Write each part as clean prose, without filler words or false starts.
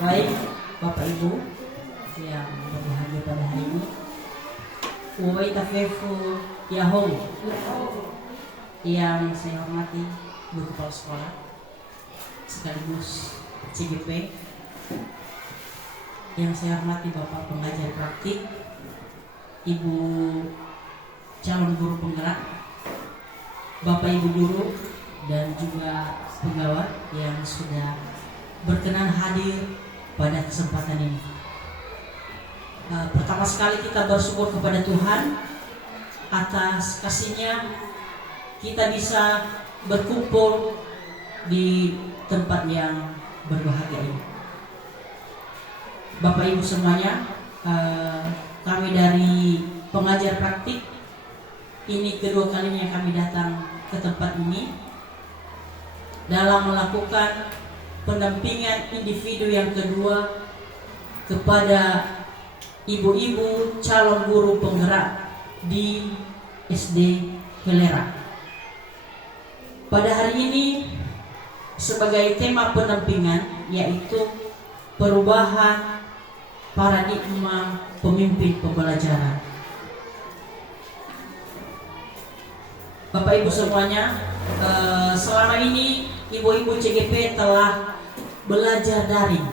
Baik, Bapak Ibu yang berbahagia pada hari ini, Uwai Tafefu Yahong yang saya hormati Ibu Kepala Sekolah sekaligus CGP, yang saya hormati Bapak Pengajar Praktik, Ibu calon guru penggerak, Bapak Ibu guru dan juga pegawai yang sudah berkenan hadir pada kesempatan ini. Pertama sekali kita bersyukur kepada Tuhan atas kasih-Nya kita bisa berkumpul di tempat yang berbahagia ini. Bapak Ibu semuanya, kami dari pengajar praktik, ini kedua kalinya kami datang ke tempat ini dalam melakukan pendampingan individu yang kedua kepada ibu-ibu calon guru penggerak di SD Kelera. Pada hari ini sebagai tema pendampingan yaitu perubahan paradigma pemimpin pembelajaran. Bapak Ibu semuanya, selama ini ibu-ibu CGP telah belajar daring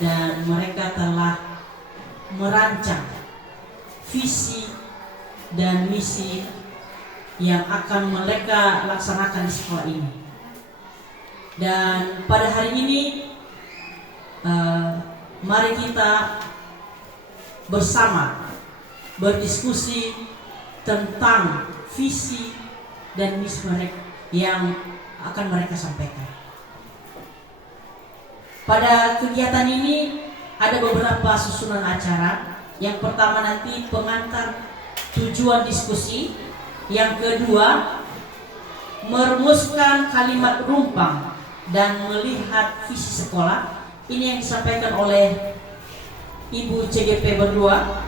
dan mereka telah merancang visi dan misi yang akan mereka laksanakan di sekolah ini. Dan pada hari ini mari kita bersama berdiskusi tentang visi dan misi mereka yang akan mereka sampaikan. Pada kegiatan ini ada beberapa susunan acara. Yang pertama nanti pengantar tujuan diskusi. Yang kedua merumuskan kalimat rumpang dan melihat visi sekolah. Ini yang disampaikan oleh Ibu CGP berdua.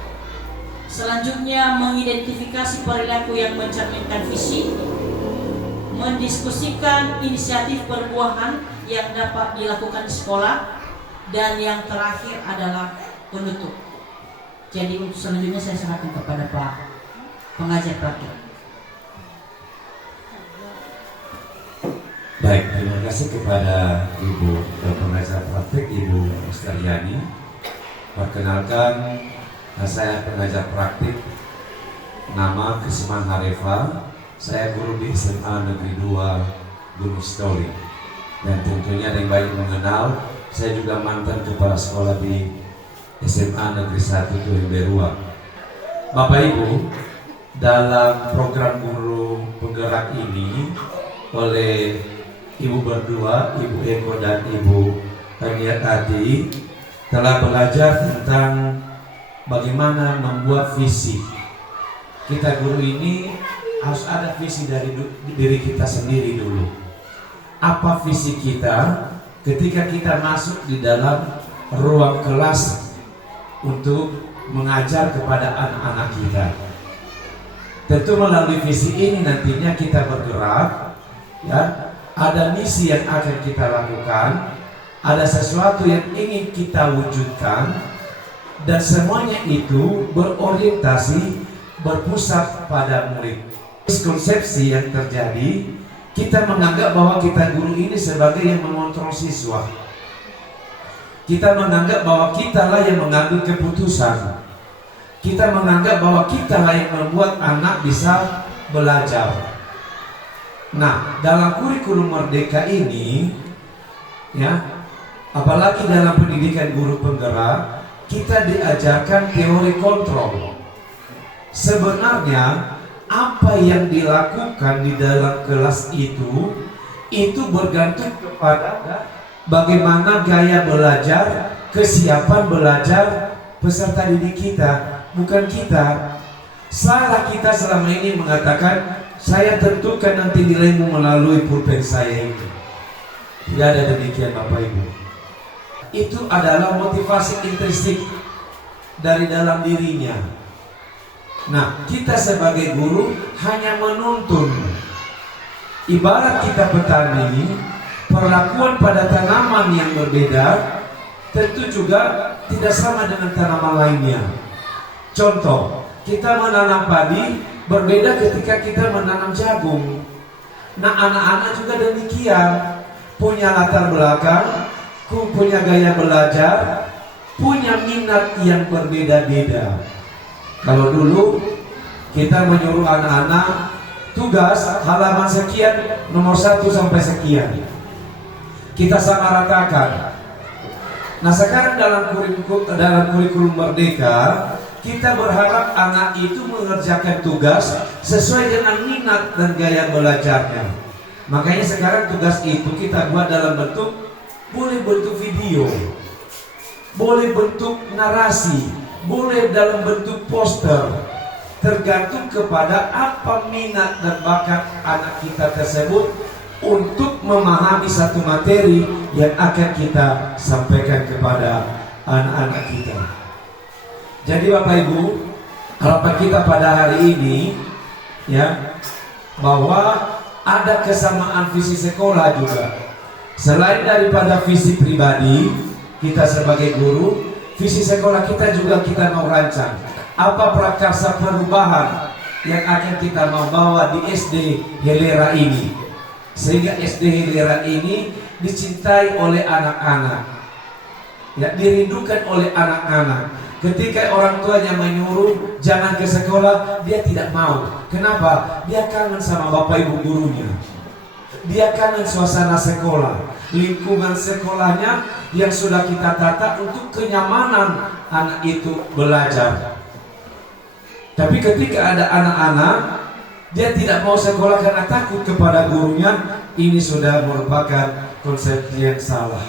Selanjutnya mengidentifikasi perilaku yang mencerminkan visi, mendiskusikan inisiatif perbuahan yang dapat dilakukan di sekolah, dan yang terakhir adalah penutup. Jadi untuk selanjutnya saya serahkan kepada Pak Pengajar Praktik. Baik, terima kasih kepada Ibu Pengajar Praktik, Ibu Ustariani. Perkenalkan, saya pengajar praktik, nama Krisman Harefa. Saya guru di SMA Negeri 2 Gunung Sitoli. Dan tentunya yang baik mengenal, saya juga mantan kepala sekolah di SMA Negeri 1 Tuimberua. Bapak Ibu, dalam program guru penggerak ini oleh Ibu berdua, Ibu Eko dan Ibu Tania tadi telah belajar tentang bagaimana membuat visi. Kita guru ini harus ada visi dari diri kita sendiri dulu. Apa visi kita ketika kita masuk di dalam ruang kelas untuk mengajar kepada anak-anak kita? Tentu melalui visi ini nantinya kita bergerak, ya. Ada misi yang akan kita lakukan, ada sesuatu yang ingin kita wujudkan, dan semuanya itu berorientasi berpusat pada murid. Miskonsepsi yang terjadi, kita menganggap bahwa kita guru ini sebagai yang mengontrol siswa. Kita menganggap bahwa kitalah yang mengambil keputusan. Kita menganggap bahwa kitalah yang membuat anak bisa belajar. Nah, dalam kurikulum Merdeka ini, ya, apalagi dalam pendidikan guru penggerak, kita diajarkan teori kontrol. Sebenarnya apa yang dilakukan di dalam kelas itu bergantung kepada bagaimana gaya belajar, kesiapan belajar peserta didik kita, bukan kita. Salah kita selama ini mengatakan, saya tentukan nanti nilaimu melalui pulpen saya ini. Tidak ada demikian Bapak Ibu. Itu adalah motivasi intrinsik dari dalam dirinya. Nah, kita sebagai guru hanya menuntun. Ibarat kita petani, perlakuan pada tanaman yang berbeda tentu juga tidak sama dengan tanaman lainnya. Contoh, kita menanam padi berbeda ketika kita menanam jagung. Nah, anak-anak juga demikian, punya latar belakang, punya gaya belajar, punya minat yang berbeda-beda. Kalau dulu kita menyuruh anak-anak tugas halaman sekian, nomor 1 sampai sekian, kita samaratakan. Nah, sekarang dalam kurikulum Merdeka, kita berharap anak itu mengerjakan tugas sesuai dengan minat dan gaya belajarnya. Makanya sekarang tugas itu kita buat dalam bentuk, boleh bentuk video, boleh bentuk narasi, boleh dalam bentuk poster, tergantung kepada apa minat dan bakat anak kita tersebut untuk memahami satu materi yang akan kita sampaikan kepada anak-anak kita. Jadi Bapak Ibu, harapan kita pada hari ini ya, bahwa ada kesamaan visi sekolah juga. Selain daripada visi pribadi kita sebagai guru, visi sekolah kita juga kita mau rancang apa prakarsa perubahan yang akan kita mau bawa di SD Helera ini, sehingga SD Helera ini dicintai oleh anak-anak, ya, dirindukan oleh anak-anak. Ketika orang tuanya menyuruh jangan ke sekolah, dia tidak mau. Kenapa? Dia kangen sama bapak ibu gurunya, dia kangen suasana sekolah, lingkungan sekolahnya yang sudah kita tata untuk kenyamanan anak itu belajar. Tapi ketika ada anak-anak dia tidak mau sekolah karena takut kepada gurunya, ini sudah merupakan konsep yang salah.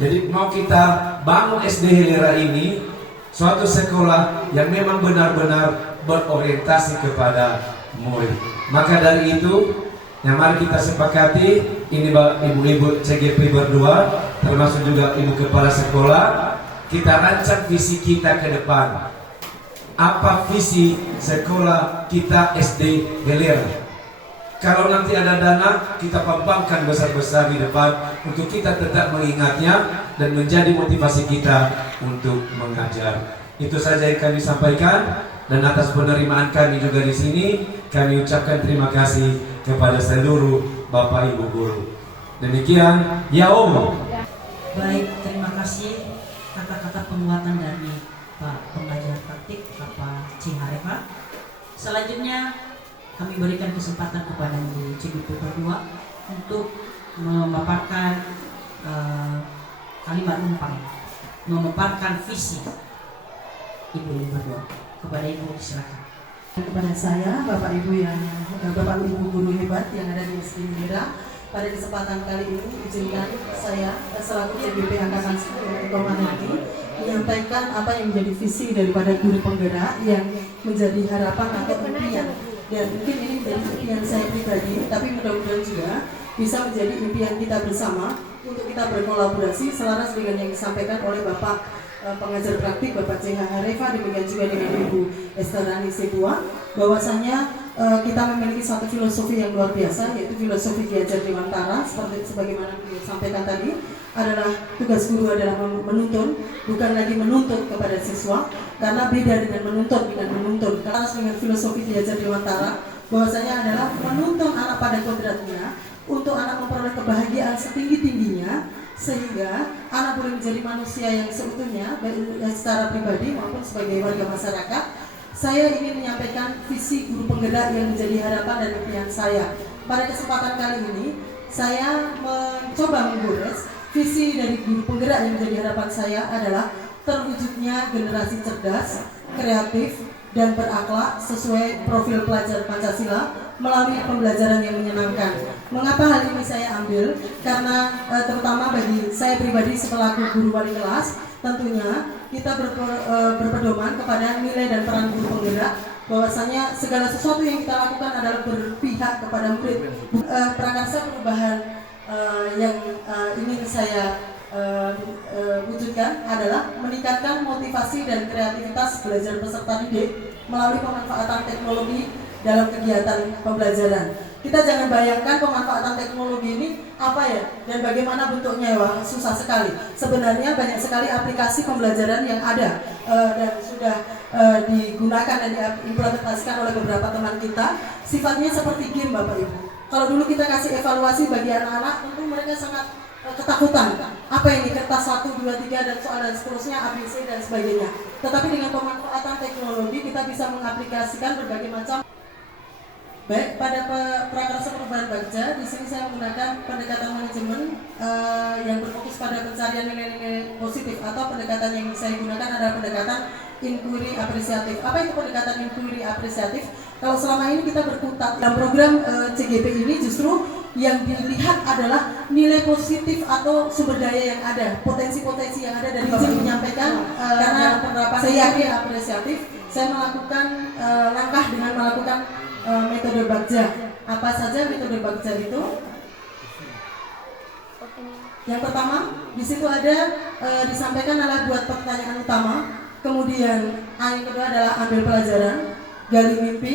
Jadi mau kita bangun SD Helera ini suatu sekolah yang memang benar-benar berorientasi kepada murid. Maka dari itu, yang mari kita sepakati, ini ibu-ibu CGP berdua, termasuk juga ibu kepala sekolah, kita rancang visi kita ke depan. Apa visi sekolah kita SD Helera? Kalau nanti ada dana, kita pampangkan besar-besar di depan untuk kita tetap mengingatnya dan menjadi motivasi kita untuk mengajar. Itu saja yang kami sampaikan, dan atas penerimaan kami juga di sini, kami ucapkan terima kasih kepada seluruh Bapak Ibu guru. Demikian, ya Om. Baik, terima kasih kata-kata penguatan dari Pak Pengajar Praktik Bapak Cihareva. Selanjutnya kami berikan kesempatan kepada Ibu CGP berdua untuk memaparkan kalimat numpang, memaparkan visi Ibu berdua. Kepada Ibu, silakan. Kepada saya, Bapak Ibu guru hebat yang ada di SD Helera, pada kesempatan kali ini izinkan saya selaku CGP Angkatan 10 Ekonomi menyampaikan apa yang menjadi visi daripada guru penggerak yang menjadi harapan atau impian. Dan mungkin ini menjadi impian saya pribadi, tapi mudah-mudahan juga bisa menjadi impian kita bersama untuk kita berkolaborasi selaras dengan yang disampaikan oleh Bapak Pengajar Praktik Bapak Cihareva, demikian juga dengan Ibu Estarani Setua, bahwasanya kita memiliki satu filosofi yang luar biasa, yaitu filosofi Ki Hajar Dewantara. Sebagaimana beliau sampaikan tadi, adalah tugas guru adalah menuntun, bukan lagi menuntut kepada siswa, karena beda dengan menuntut dengan menuntun. Karena dengan filosofi Ki Hajar Dewantara, bahwasanya adalah menuntun anak pada kodratnya untuk anak memperoleh kebahagiaan setinggi-tingginya, sehingga anak boleh menjadi manusia yang seutuhnya, baik secara pribadi maupun sebagai warga masyarakat. Saya ingin menyampaikan visi guru penggerak yang menjadi harapan dan impian saya. Pada kesempatan kali ini, saya mencoba menggores visi dari guru penggerak yang menjadi harapan saya adalah terwujudnya generasi cerdas, kreatif, dan berakhlak sesuai profil pelajar Pancasila melalui pembelajaran yang menyenangkan. Mengapa hal ini saya ambil? Karena terutama bagi saya pribadi selaku guru wali kelas, tentunya kita berpedoman kepada nilai dan peran guru penggerak, bahwasanya segala sesuatu yang kita lakukan adalah berpihak kepada murid. Prakarsa perubahan yang ingin saya wujudkan adalah meningkatkan motivasi dan kreativitas belajar peserta didik melalui pemanfaatan teknologi dalam kegiatan pembelajaran. Kita jangan bayangkan pemanfaatan teknologi ini apa ya dan bagaimana bentuknya. Wah, susah sekali. Sebenarnya banyak sekali aplikasi pembelajaran yang ada dan sudah digunakan dan diimplementasikan oleh beberapa teman kita. Sifatnya seperti game, Bapak Ibu. Kalau dulu kita kasih evaluasi bagi anak-anak, tentu mereka sangat ketakutan. Apa ini kertas 1, 2, 3 dan soal dan seterusnya, ABC dan sebagainya. Tetapi dengan pemanfaatan teknologi kita bisa mengaplikasikan berbagai macam. Baik, pada prakarsa perubahan bagja, di sini saya menggunakan pendekatan manajemen yang berfokus pada pencarian nilai-nilai positif, atau pendekatan yang saya gunakan adalah pendekatan inquiry apresiatif. Apa itu pendekatan inquiry apresiatif? Kalau selama ini kita berkutat dalam program CGP ini, justru yang dilihat adalah nilai positif atau sumber daya yang ada, potensi-potensi yang ada dari Bapak menyampaikan. Karena penerapan saya yakin apresiatif, saya melakukan langkah dengan melakukan metode bagja. Apa saja metode bagja itu? Yang pertama, di situ ada disampaikan adalah buat pertanyaan utama. Kemudian yang kedua adalah ambil pelajaran, gali mimpi,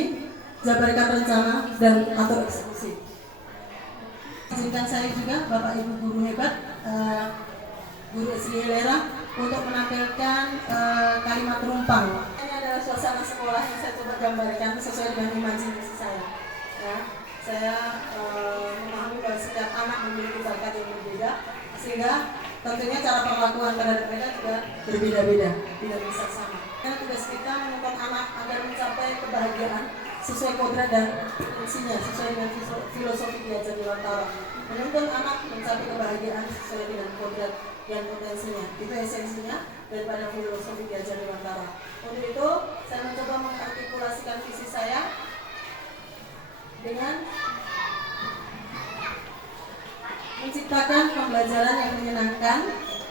jabarkan rencana, dan atur eksekusi. Izinkan saya juga Bapak Ibu guru hebat, guru SD Helera, untuk menampilkan kalimat rumpang. Ini adalah suasana sekolah yang saya coba gambarkan sesuai dengan imajinasi saya. Ya, saya memahami bahwa setiap anak memiliki bakat yang berbeda, sehingga tentunya cara perlakuan terhadap mereka juga berbeda-beda, tidak bisa sama. Karena tugas kita menuntut anak agar mencapai kebahagiaan sesuai kodrat dan fungsinya, sesuai dengan filosofi Diajar Dewantara. Menuntut anak mencapai kebahagiaan sesuai dengan kodrat dan potensinya, itu esensinya daripada filosofi Diajar Dewantara. Untuk itu, saya mencoba mengartikulasikan visi saya dengan menciptakan pembelajaran yang menyenangkan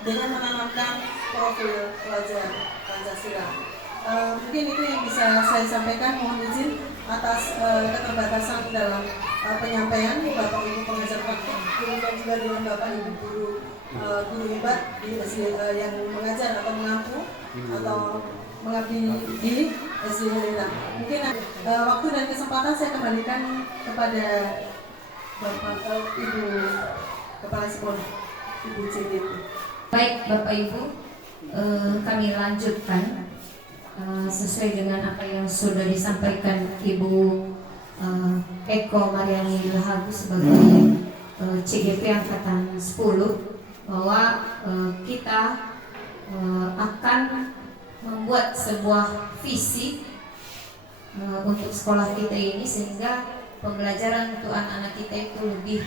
dengan menanamkan profil pelajar Pancasila. Mungkin itu yang bisa saya sampaikan. Mohon izin atas keterbatasan dalam penyampaian Bapak Ibu pengajar praktik, kemudian juga dengan Bapak Ibu guru hebat yang mengajar atau mengampu atau mengabdi di SD Helera. Mungkin waktu dan kesempatan saya kembalikan kepada Bapak Ibu Kepala Sekolah, Ibu CGP. Baik Bapak Ibu, kami lanjutkan sesuai dengan apa yang sudah disampaikan Ibu Eko Mariani Lahagu sebagai CGP Angkatan 10, bahwa kita akan membuat sebuah visi untuk sekolah kita ini, sehingga pembelajaran untuk anak-anak kita itu lebih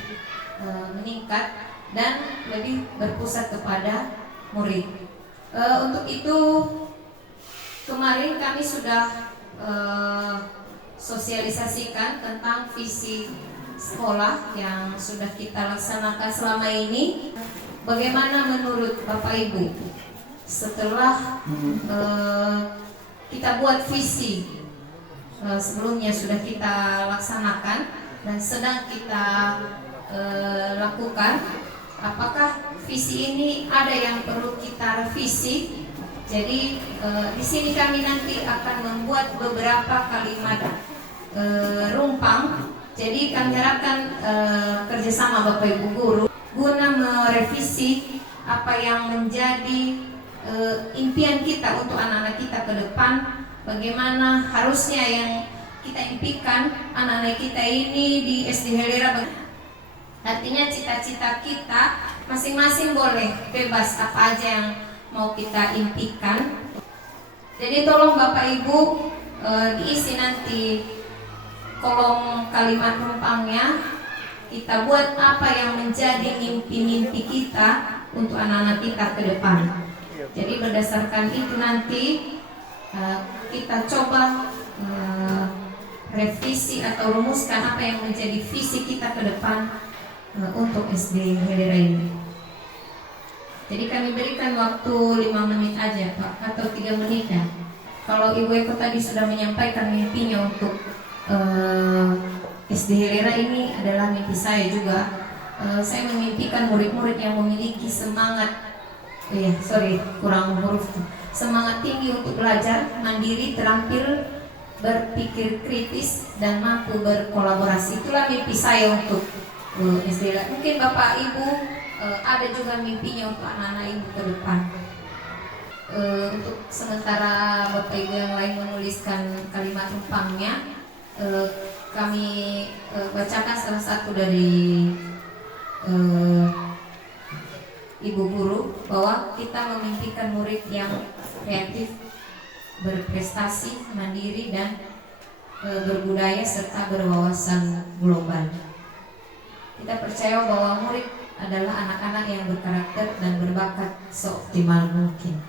meningkat dan lebih berpusat kepada murid. Untuk itu kemarin kami sudah sosialisasikan tentang visi sekolah yang sudah kita laksanakan selama ini. Bagaimana menurut Bapak Ibu setelah kita buat visi, sebelumnya sudah kita laksanakan dan sedang kita lakukan, apakah visi ini ada yang perlu kita revisi? Jadi di sini kami nanti akan membuat beberapa kalimat rumpang. Jadi kami harapkan kerjasama Bapak Ibu guru guna merevisi apa yang menjadi impian kita untuk anak-anak kita ke depan. Bagaimana harusnya yang kita impikan anak-anak kita ini di SD Helera. Artinya cita-cita kita masing-masing boleh bebas apa aja yang mau kita impikan. Jadi tolong Bapak Ibu diisi nanti kolom kalimat rumpangnya. Kita buat apa yang menjadi mimpi-mimpi kita untuk anak-anak kita ke depan. Jadi berdasarkan itu nanti kita coba revisi atau rumuskan apa yang menjadi visi kita ke depan untuk SD Helera ini. Jadi kami berikan waktu 5 menit aja Pak, atau 3 menit ya. Kalau Ibu Eko tadi sudah menyampaikan mimpinya untuk SD Helera, ini adalah mimpi saya juga. Saya memimpikan murid-murid yang memiliki semangat, kurang huruf, semangat tinggi untuk belajar, mandiri, terampil, berpikir kritis, dan mampu berkolaborasi. Itulah mimpi saya untuk SD. Mungkin Bapak Ibu ada juga mimpinya untuk anak-anak Ibu ke depan. Untuk sementara Bapak Ibu yang lain menuliskan kalimat rumpangnya, kami bacakan salah satu dari Ibu Guru, bahwa kita memimpikan murid yang kreatif, berprestasi, mandiri, dan berbudaya serta berwawasan global. Kita percaya bahwa murid adalah anak-anak yang berkarakter dan berbakat seoptimal mungkin.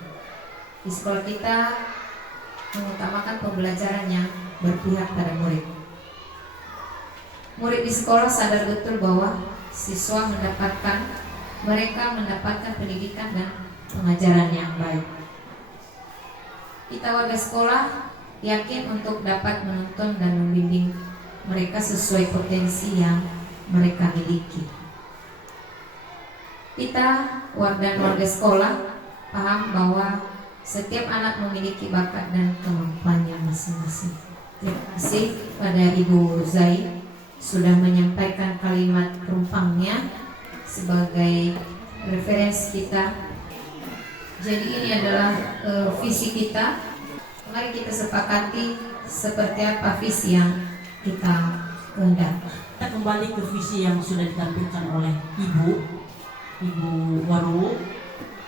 Di sekolah kita mengutamakan pembelajaran yang berpihak pada murid. Murid di sekolah sadar betul bahwa mereka mendapatkan pendidikan dan pengajaran yang baik. Kita warga sekolah yakin untuk dapat menuntun dan membimbing mereka sesuai potensi yang mereka miliki. Kita warga sekolah paham bahwa setiap anak memiliki bakat dan kemampuannya masing-masing. Terima kasih pada Ibu Zai sudah menyampaikan kalimat rumpangnya sebagai referensi kita. Jadi ini adalah visi kita. Mari kita sepakati seperti apa visi yang kita kehendaki. Kita kembali ke visi yang sudah ditampilkan oleh Ibu Waru.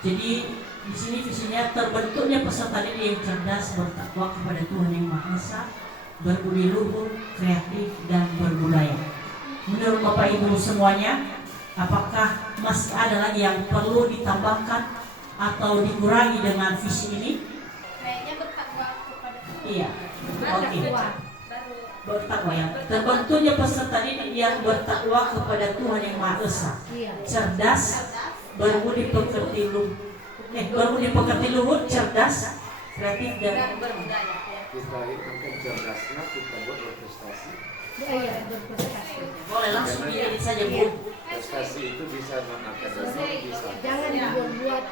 Jadi di sini visinya terbentuknya peserta didik yang cerdas, bertakwa kepada Tuhan Yang Maha Esa, berbudi luhur, kreatif, dan berbudaya. Menurut Bapak Ibu semuanya, apakah masih ada lagi yang perlu ditambahkan atau dikurangi dengan visi ini? Kayaknya bertakwa kepada Tuhan. Iya. Oke. Bertakwa ya. Terbentuknya peserta didik yang bertakwa kepada Tuhan Yang Maha Esa, cerdas, berbudi pekerti luhur, cerdas, kreatif, dan berbudaya. Kita hitungkan cerdasnya, kita buat berprestasi. Berprestasi. boleh langsung dilihat saja Bu. Prestasi itu bisa non akademik, bisa. Jangan dibuat-buat.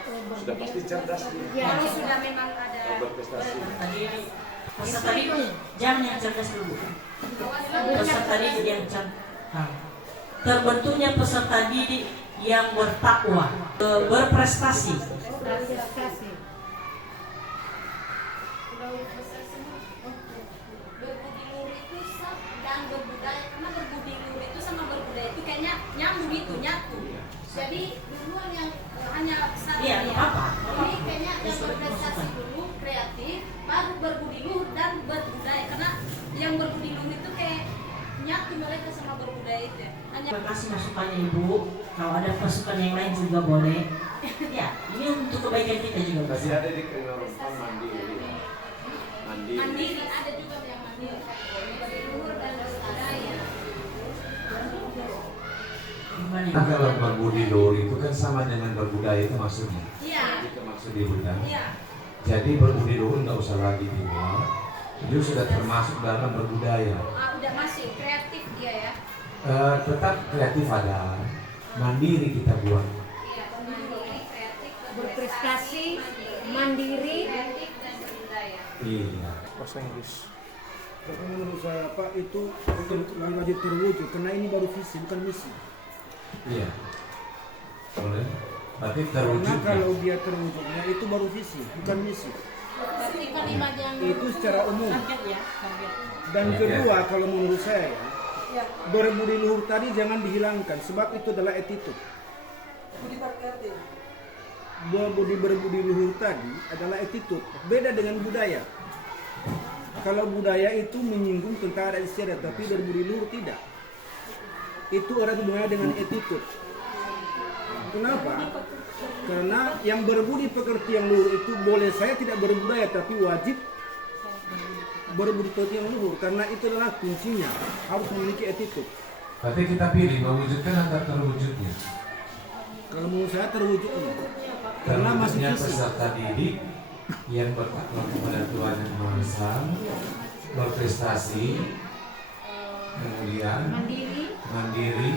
Sudah pasti cerdas dia. Ya, kalau sudah memang ada Berprestasi. Tadi peserta didik jangan yang cerdas dulu. Peserta didik yang cerdas. Terbentuknya peserta didik yang bertakwa, berprestasi. berbudi luhur itu dan berbudaya, karena berbudi luhur itu sama berbudaya itu kayaknya nyambung gitu, nyatu. Jadi duluan yang hanya satu Iya, ya. apa? Ini kayaknya yang berprestasi dulu, kreatif, baru berbudi luhur dan berbudaya, karena yang berbudi luhur itu kayak nyatu mereka sama berbudaya itu ya. Hanya Terima kasih masukannya Ibu. Kalau ada masukan yang lain juga boleh. Ya, ini untuk kebaikan kita juga. Masih ada di kehidupan mandiri. mandiri, ada juga yang mandiri, berbudi luhur dan berbudaya. Gimana Nah, Ibu? kalau berbudi luhur itu kan sama dengan berbudaya itu maksudnya. Iya. Itu maksud di Buddha. Iya. Jadi berbudi luhur nggak usah lagi dibuat. Itu sudah termasuk dalam berbudaya. Udah masih kreatif dia ya. Tetap kreatif ada, mandiri kita buat. Iya, mandiri, kreatif, Berprestasi, mandiri, kreatif dan berbudaya. Iya. bahasa Inggris. Tapi menurut saya Pak itu wajib terwujud karena ini baru visi bukan misi. Iya. Boleh. Tapi Karena terwujudnya. kalau dia terwujudnya itu baru visi bukan misi. Berarti kalimat yang Itu secara umum. Ya, Dan Ya, kedua kalau menurut saya berbudi luhur tadi jangan dihilangkan sebab itu adalah attitude. Berbudi luhur tadi adalah attitude. Beda dengan budaya. Kalau budaya itu menyinggung tentang adat istiadat, tapi berbudi luhur tidak. Itu orang hubungannya dengan attitude. Kenapa? Karena yang berbudi pekerti yang luhur itu boleh saya tidak berbudaya, tapi wajib berbudi pekerti yang luhur. Karena itu adalah kuncinya, harus memiliki attitude. Tapi kita pilih mewujudkan atau terwujudnya. Kalau menurut saya terwujudnya. Karena masih Terwujudnya visi. peserta didik yang bertakwa kepada Tuhan Yang Maha Esa, berprestasi, kemudian mandiri,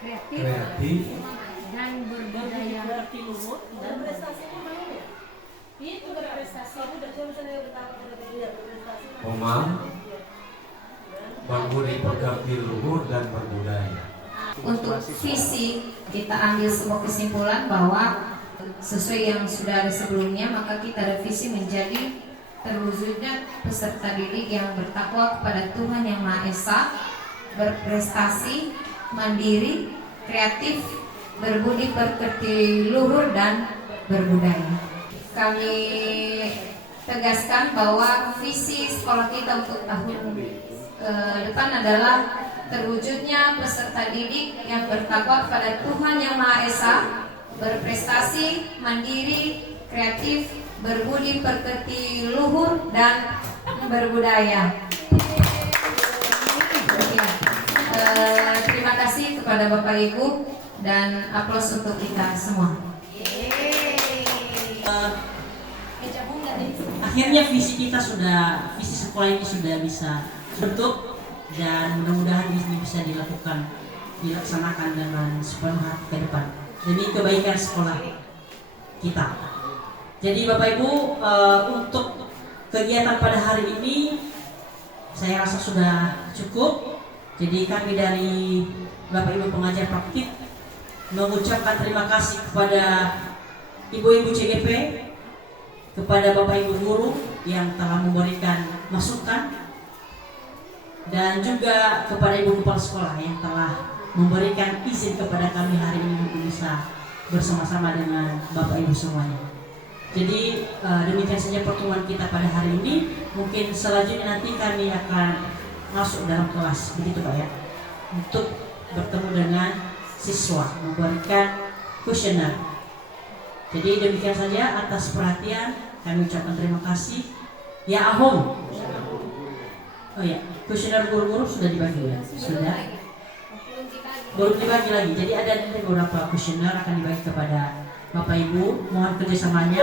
kreatif, kreatif, dan berbudaya. berarti luhur dan itu berprestasi itu udah misalnya berprestasi berbudi pekerti luhur dan berbudaya. Untuk visi kita ambil sebuah kesimpulan bahwa sesuai yang sudah ada sebelumnya, maka kita revisi menjadi terwujudnya peserta didik yang bertakwa kepada Tuhan Yang Maha Esa, berprestasi, mandiri, kreatif, berbudi pekerti luhur dan berbudaya. Kami tegaskan bahwa visi sekolah kita untuk tahun depan adalah terwujudnya peserta didik yang bertakwa kepada Tuhan Yang Maha Esa, berprestasi, mandiri, kreatif, berbudi pekerti luhur dan berbudaya. Ya, terima kasih kepada Bapak Ibu dan aplaus untuk kita semua. Akhirnya visi sekolah ini sudah bisa bentuk, dan mudah-mudahan ini bisa dilaksanakan dengan sepenuh hati ke depan demi kebaikan sekolah kita. Jadi Bapak Ibu, untuk kegiatan pada hari ini saya rasa sudah cukup. Jadi kami dari Bapak Ibu pengajar praktik mengucapkan terima kasih kepada Ibu-Ibu CGP, kepada Bapak Ibu guru yang telah memberikan masukan, dan juga kepada Ibu Kepala Sekolah yang telah memberikan izin kepada kami hari ini untuk bisa bersama-sama dengan Bapak Ibu semuanya. Jadi demikian saja pertemuan kita pada hari ini. Mungkin selanjutnya nanti kami akan masuk dalam kelas, begitu Pak ya, untuk bertemu dengan siswa, memberikan kuesioner. Jadi demikian saja, atas perhatian kami ucapkan terima kasih. Ya Ahong. Oh ya, kuesioner guru-guru sudah dibagi ya? Sudah? Belum dibagi lagi. Jadi ada beberapa kuesioner akan dibagi kepada Bapak Ibu. Mohon kerjasamanya.